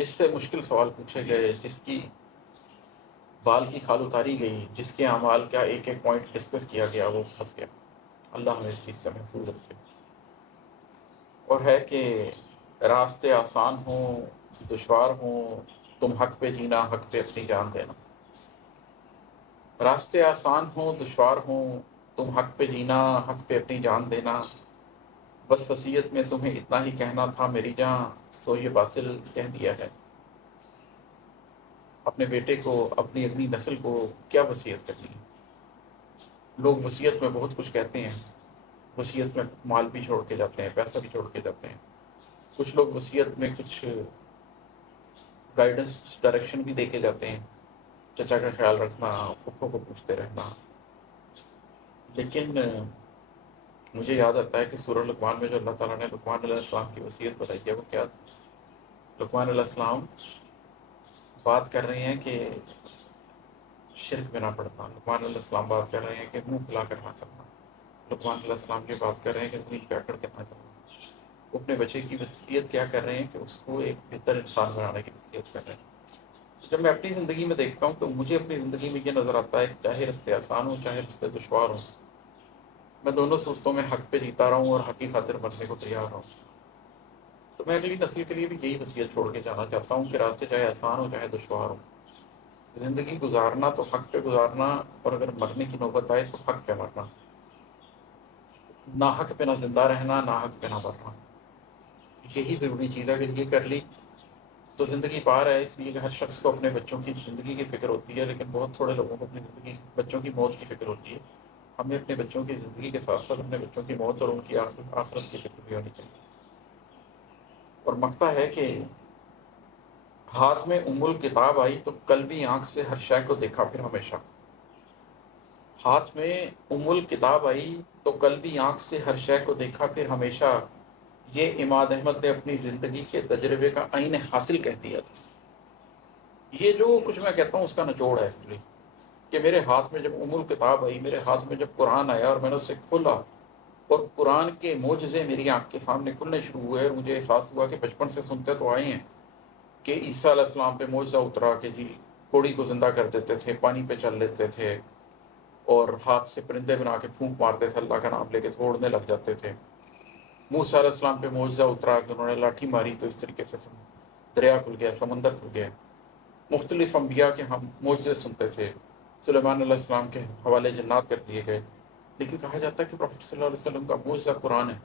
جس سے مشکل سوال پوچھے گئے، جس کی بال کی کھال اتاری گئی، جس کے اعمال کا ایک ایک پوائنٹ ڈسکس کیا گیا، وہ پھنس گیا۔ اللہ ہمیں اس چیز سے محفوظ رکھے۔ اور ہے کہ راستے آسان ہوں دشوار ہوں، تم حق پہ جینا، حق پہ اپنی جان دینا۔ راستے آسان ہوں دشوار ہوں، تم حق پہ جینا، حق پہ اپنی جان دینا۔ بس وصیت میں تمہیں اتنا ہی کہنا تھا میری جاں، سو یہ باطل کہہ دیا ہے۔ اپنے بیٹے کو، اپنی اگلی نسل کو کیا وصیت کرنی ہے؟ لوگ وصیت میں بہت کچھ کہتے ہیں، وصیت میں مال بھی چھوڑ کے جاتے ہیں، پیسہ بھی چھوڑ کے جاتے ہیں۔ کچھ لوگ وصیت میں کچھ گائیڈنس، ڈائریکشن بھی دے کے جاتے ہیں، چچا کا خیال رکھنا، پھپھو کو پوچھتے رہنا۔ لیکن مجھے یاد آتا ہے کہ سورہ لقمان میں جو اللہ تعالیٰ نے لقمان علیہ السلام کی وصیت بتائی ہے وہ کیا تھی؟ لقمان علیہ السلام بات کر رہے ہیں کہ شرک میں نہ پڑنا، لقمان علیہ السلام بات کر رہے ہیں کہ منہ کھلا کر نہ چلنا، لقمان علیہ السلام کی بات کر رہے ہیں کہ زمین پہ اکڑ کے نہ چلنا۔ وہ اپنے بچے کی وصیت کیا کر رہے ہیں کہ اس کو ایک بہتر انسان بنانے کی وصیت کر رہے ہیں۔ جب میں اپنی زندگی میں دیکھتا ہوں تو مجھے اپنی زندگی میں یہ نظر آتا ہے کہ چاہے رستے آسان ہوں چاہے رستے دشوار ہوں، میں دونوں صورتوں میں حق پہ جیتا رہا ہوں اور حق کی خاطر مرنے کو تیار ہوں۔ تو میں اگلی نسل کے لیے بھی یہی وصیت چھوڑ کے جانا چاہتا ہوں کہ راستے چاہے آسان ہو چاہے دشوار ہو، زندگی گزارنا تو حق پہ گزارنا، اور اگر مرنے کی نوبت آئے تو حق پہ مرنا، نہ حق پہ نہ زندہ رہنا، نہ حق پہ نہ مرنا۔ یہی ضروری چیز ہے۔ اگر یہ کر لی تو زندگی پار ہے۔ اس لیے کہ ہر شخص کو اپنے بچوں کی زندگی کی فکر ہوتی ہے، لیکن بہت تھوڑے لوگوں کو اپنی زندگی بچوں کی موت کی فکر ہوتی ہے۔ ہمیں اپنے بچوں کی زندگی کے ساتھ ساتھ اپنے بچوں کی موت اور ان کی آخرت کی فکر بھی ہونی چاہیے۔ اور مقتا ہے کہ ہاتھ میں کتاب آئی تو قلبی آنکھ سے ہر شے کو دیکھا پھر ہمیشہ۔ ہاتھ میں کتاب آئی تو قلبی آنکھ سے ہر شے کو دیکھا پھر ہمیشہ، یہ اماد احمد نے اپنی زندگی کے تجربے کا عین حاصل کہہ دیا تھا۔ یہ جو کچھ میں کہتا ہوں اس کا نچوڑ ہے ایکچولی، کہ میرے ہاتھ میں جب کتاب آئی، میرے ہاتھ میں جب قرآن آیا اور میں نے اسے کھولا اور قرآن کے معجزے میری آنکھ کے سامنے کھلنے شروع ہوئے، اور مجھے احساس ہوا کہ بچپن سے سنتے تو آئے ہیں کہ عیسیٰ علیہ السلام پہ معجزہ اترا کہ جی کوڑی کو زندہ کر دیتے تھے، پانی پہ چل لیتے تھے، اور ہاتھ سے پرندے بنا کے پھونک مارتے تھے، اللہ کا نام لے کے توڑنے لگ جاتے تھے۔ موسیٰ علیہ السلام پہ معجزہ اترا کہ انہوں نے لاٹھی ماری تو اس طریقے سے دریا کھل گیا، سمندر کھل گیا۔ مختلف انبیاء کے ہم معجزے سنتے تھے، سلیمان علیہ السلام کے حوالے جنات کر دیے گئے، لیکن کہا جاتا ہے کہ پروفٹ صلی اللہ علیہ وسلم کا معجزہ قرآن ہے۔